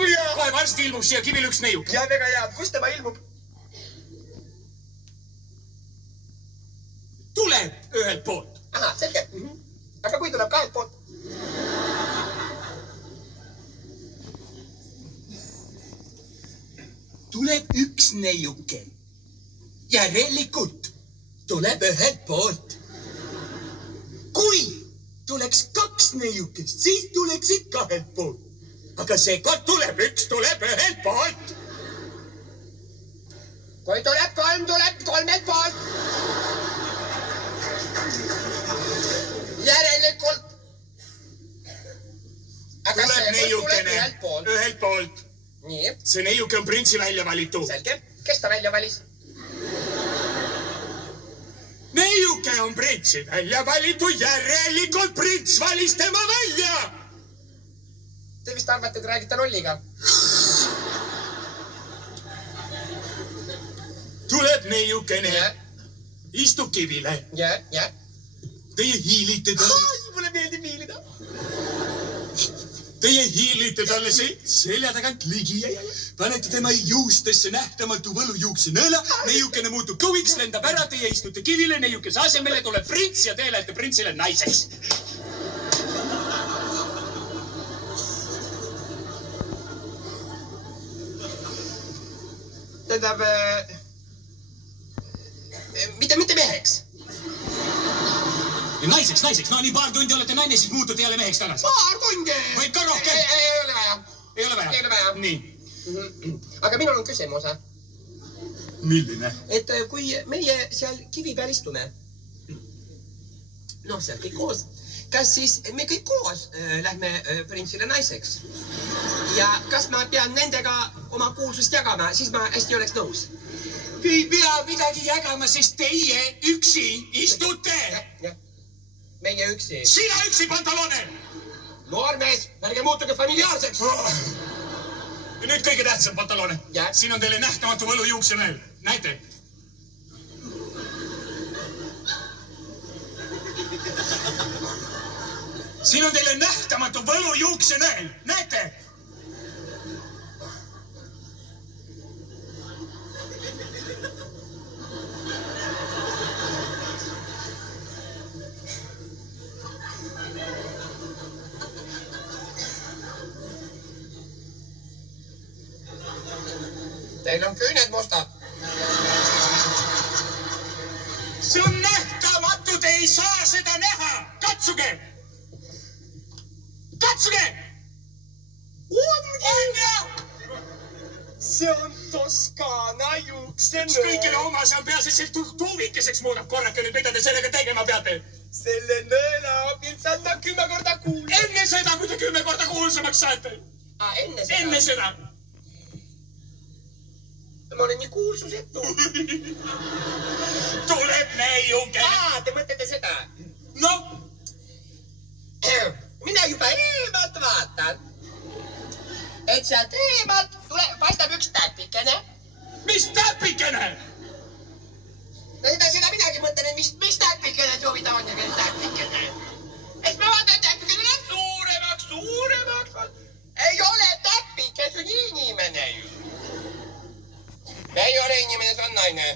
kui hea. Kohe varsti ilmub siia kivil üks neiuk. Ja väga hea. Kust tema ilmub? Tuleb ühelt poolt. Aha, selge. Aga kui tuleb kahelt poolt? Tuleb üks neiuke. Järelikult tuleb ühelt poolt. Kui tuleks kaks neiukest, siis tuleksid kahelt poolt. Aga seekord tuleb üks, tuleb ühelt poolt. Kui tuleb kolm, tuleb kolmelt poolt. Järelikult. Aga tuleb neiukene ühelt poolt. Nii. See neiuke on printsi välja valitu. Selge. Kes ta välja valis? Neiuke on printsi välja valitu, järelikult prints valis tema välja. Te vist arvate, et räägite lolliga? Tuleb neiukene. Istub kivile. Ja. Teie hiilite talle. Mulle meeldib hiilida. Teie hiilite talle selja tagant ligi. Panete tema juustesse nähtamatu võlujuukse nõela. Neiukene muutub kõviks, lendab ära. Teie istute kivile, neiukese asemele tuleb prints ja te lähete printsile naiseks. Tähendab, mitte meheks. Naiseks. No nii paar tundi olete naine, siis muutute jälle meheks tagasi. Paar tundi! Võib ka rohkem. Ei ole vaja. Ei ole vaja. Nii. Aga minul on küsimus. Milline? Et kui meie seal kivi peal istume, seal kõik koos, kas siis me kõik koos lähme printsile naiseks? Ja kas ma pean nendega oma kuulsust jagama, siis ma hästi oleks nõus. Ei pea midagi jagama, sest teie üksi istute. Meie üksi. Sina üksi, Pantalone! Noormees, ärge muutuge familiaarseks. Ja nüüd kõige tähtsam, Pantalone. Siin on teile nähtamatu võlujuukse nõel. Näete? Siin on teile nähtamatu võlujuukse nõel. Näete? Teil on küüned mustad. See on nähtamatu, te ei saa seda näha. Katsuge! See on Toskana juukse nõel. Kõigile oma, see on peaasi, see tuuvikeseks muudab korrake nüüd, mida te sellega tegema peate. Selle nõela abil saan ma 10 korda kuulsa. Enne seda, kui te 10 korda kuulsamaks saate. Enne seda. Ma olen nii kuulsusetu. Tuleb neiuke. Te mõtlete seda? No? Mina juba eemalt vaatan, et sealt eemalt paistab üks täpikene. Mis täpikene? Seda minagi mõtlen, et mis täpikene see huvitav on ja kes täpikene. Et ma vaatan, et täpikene läheb suuremaks. Ei ole täpike, see on inimene ju. Ei ole inimene, see on naine.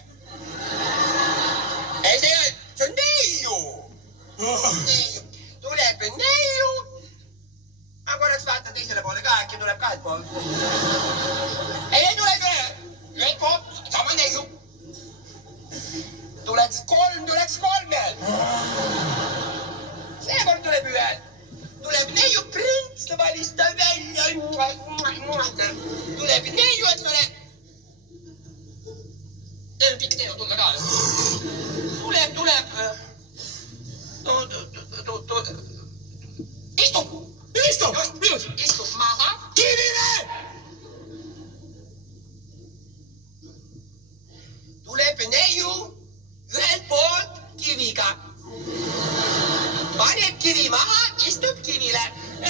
Ei, see on neiu. Tuleb neiu. Aga korraks vaata teisele poole ka, äkki tuleb kahelt poolt. Ei tule ühelt poolt, sama neiu. Tuleks kolmel. Seekord tuleb ühel. Tuleb neiu, prints valistab välja. Tuleb neiu, et ole. Teil on pikk tee tulla ka. Tuleb. Istub maha. Kivile! Tuleb neiu ühelt poolt kiviga. Paneb kivi maha, istub kivile.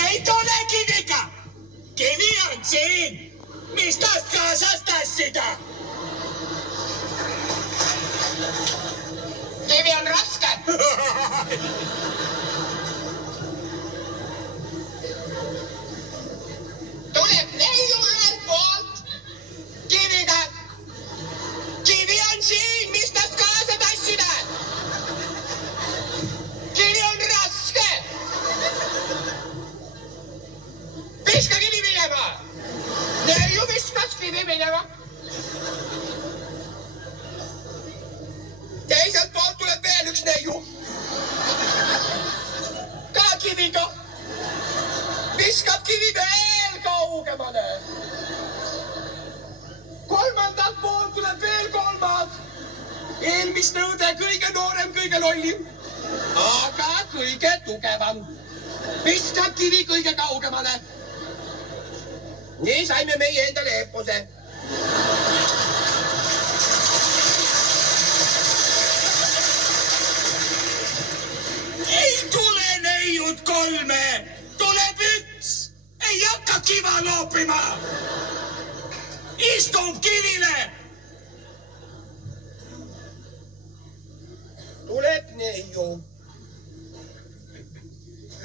Ei tule kiviga! Kivi on siin! Mis tast kaasas tassida? Kivi on raske. Tuleb neiu minema. Teiselt poolt tuleb veel üks neiu. Ka kiviga. Viskab kivi veel kaugemale. Kolmandalt poolt tuleb veel kolmas. Eelmist nõude kõige noorem, kõige lollim. Aga kõige tugevam. Viskab kivi kõige kaugemale. Nii saime meie endale eepose. Ei tule neiud kolme, tuleb üks. Ei hakka kiva loopima. Istub kivile. Tuleb neiu.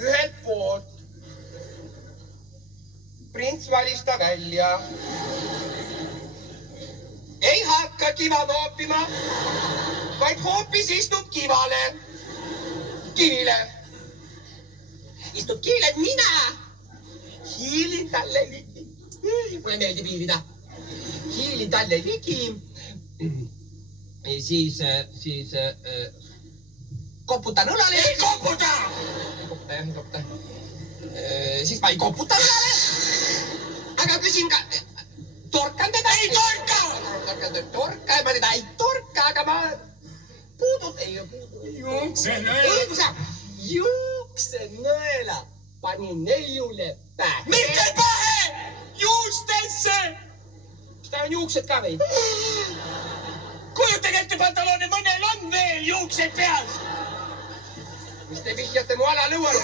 Ühelt poolt. Prints valis ta välja. Ei hakka kiva loopima, vaid hoopis istub kivale. Kivile. Istub kivile mina. Hiilin talle ligi. Mulle meeldib hiilida. Hiilin talle ligi. Siis koputan õlale. Ei koputa! Ei koputa. Siis ma ei koputa õlale. Aga küsin ka, torkan teda? Ei torka! Torka, ma teda ei torka, aga ma juuksenõela panin neiule pähe. Mitte pähe! Juustesse! Kas ta on juuksed ka või? Kujutage ette, pantalooni, mõnel on veel juuksed peas. Mis te vihjate mu alalõuale?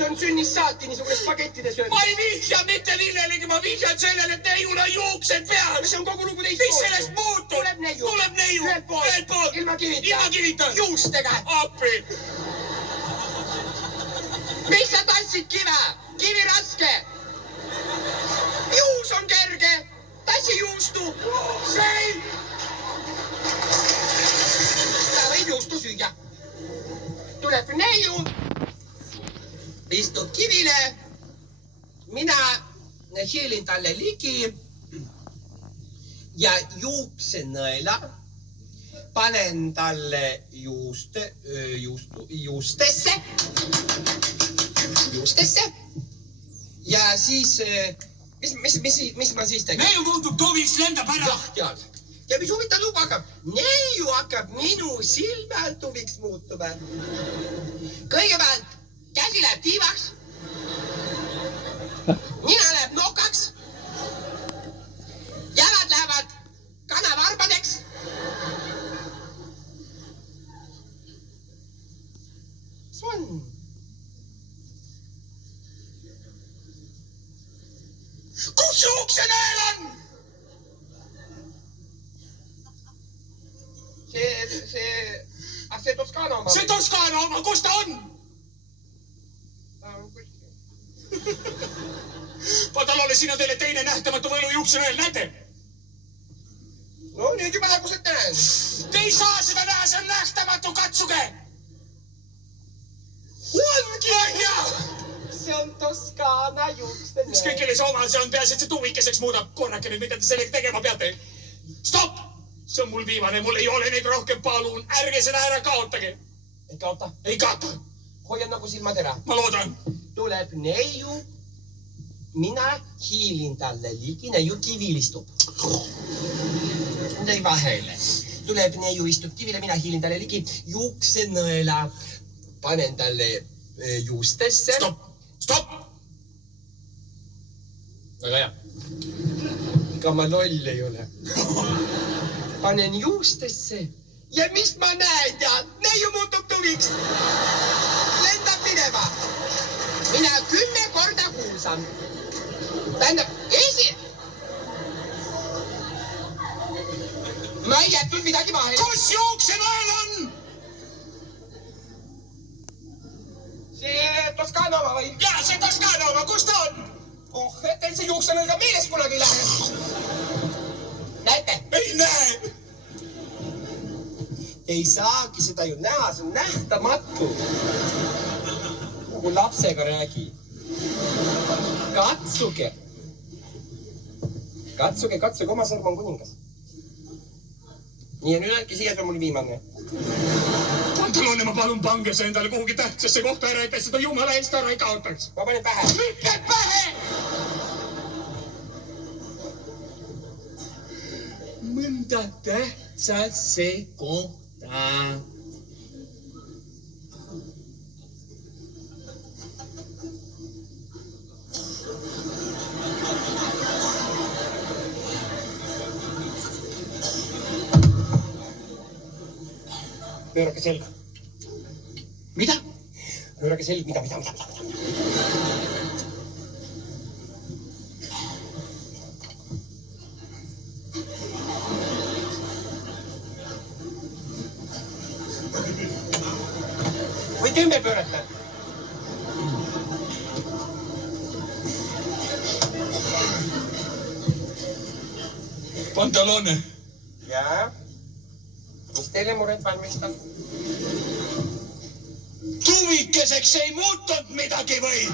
See on sünnist saati niisugune spagettide söömine. Ma ei vihja mitte millelegi, ma vihjan sellele, et neiul on juuksed peas. See on kogu lugu teist Mis sellest muutub? Tuleb neiu. Ühelt poolt. Ilma kivita. Ilma kivita. Juustega. Appi. Mis sa tassid kive? Kivi raske. Juus on kerge. Tassi juustu. See! Ta võib juustu süüa. Tuleb neiu. Istub kivile. Mina hiilin talle ligi. Ja juuksenõela panen talle juustesse. Ja siis, mis ma siis tegin? Neiu muutub toviks, lendab ära. Ja mis huvitav lugu hakkab? Neiu hakkab minu silmältuviks muutuma. Kõigepealt käsi läheb tiivaks. Nina läheb nokaks. Jalad lähevad kanavarbadeks. Svan. Kus juuksenäel on? See Toskana oma. See Toskana oma, kus ta on? Pantalooni, siin on teile teine nähtamatu võlu juuksenäel, näete? No nüüd juba häguselt näen. Te ei saa seda näha, see on nähtamatu, katsuge! Ongi! See on Toskana juuksenäel. Ükskõik kelle see oma see on, peaasi, et see tuuvikeseks muudab. Korrake nüüd, mida te sellega tegema peate. Stopp! See on mul viimane, mul ei ole neid rohkem, palun. Ärge seda ära kaotage. Ei kaota. Ei kaota. Hoian nagu silmad ära. Ma loodan. Tuleb neiu. Mina hiilin talle ligi, neiu kivilistub. Jäi vahele. Tuleb neiu, istub kivile, mina hiilin talle ligi. Juuksenõela panen talle juustesse. Stopp! Väga hea. Ega ma loll ei ole. Panen juustesse. Ja mis ma näen, tead? Neiu muutub tuviks. Lendab minema. Mina 10 korda kuulsam. Tähendab, ma ei jätnud midagi vahele. Kus juuksenäel on? See Toskana oma või? Jaa, see Toskana oma, kus ta on? Oh, et teil see juuksenäel ka meeles kunagi ei lähe. Näete? Ei näe. Ei saagi seda ju näha, see on nähtamatu. Nagu lapsega räägi. Katsuge. Katsuge, oma sõrm on kuningas. Nii, ja nüüd äkki siia see on mul viimane. Pantaloone ma palun pange see endale kuhugi tähtsasse kohta ära, et seda jumala eest ära ei kaotaks. Ma panen pähe. Mitte pähe! Mõnda tähtsasse kohta. Pöörake selg. Mida? Pöörake selg, mida? Võite ümber pöörata. Pantaloone. Jaa. Mis teile muret valmistab? Tuvikeseks ei muutunud midagi või?